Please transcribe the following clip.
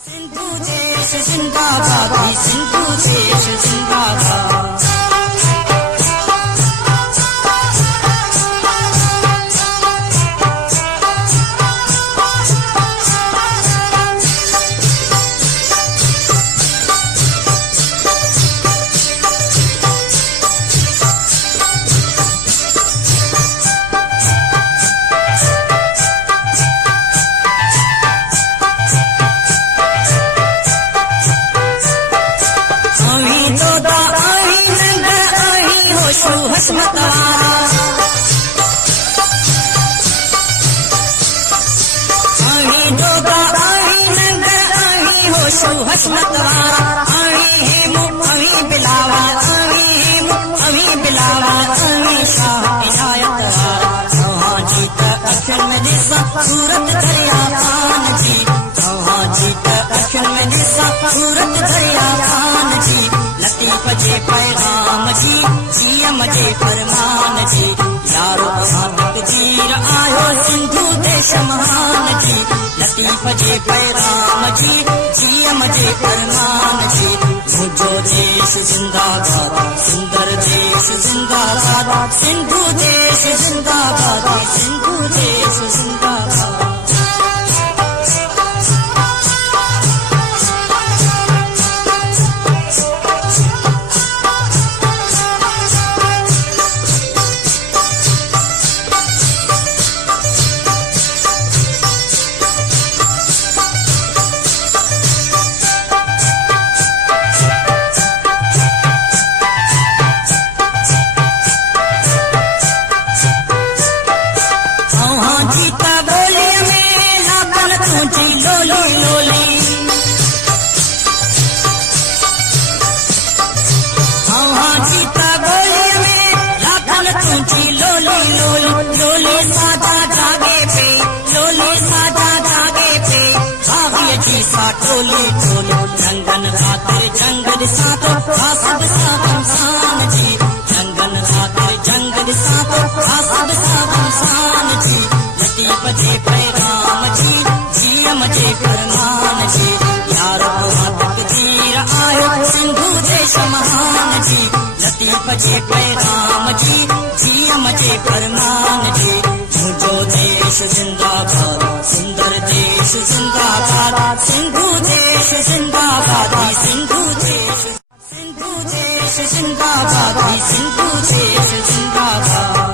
सिंधु देश जिंदाबाद, सिंधु देश जिंदाबाद। सूरत दरिया खान जी, जीत अखिल में दिसा सूरत दरिया खान जी। लतीफ जे पैगाम जी, जीएम जे फरमान जी। यारो तकदीर आयो सिंधु देश महान जी। लतीफ जे पैगाम जी, जीएम जे फरमान जी। मुझो देश जिंदाबाद, सुंदर देश जिंदाबाद। सिंधु देश जिंदाबाद, सिंधु देश जिंदाबाद। टोली टोली जंगन खातिर जंगल सातो हासिब साधन शान जी। जंगन खातिर जंगल सातो हासिब साधन शान जी। लतीफ जे पैगाम जी, जीएम जे फरमान जी। यारो तकदीर आयो सिंधु देश महान जी। लतीफ जे पैगाम जी, जीएम जे फरमान जी। मुझो देश जिंदाबाद, सुंदर देश जिंदाबाद। सिंधु देश जिंदाबाद, सिंधु देश जिंदाबाद, सिंधु देश जिंदाबाद।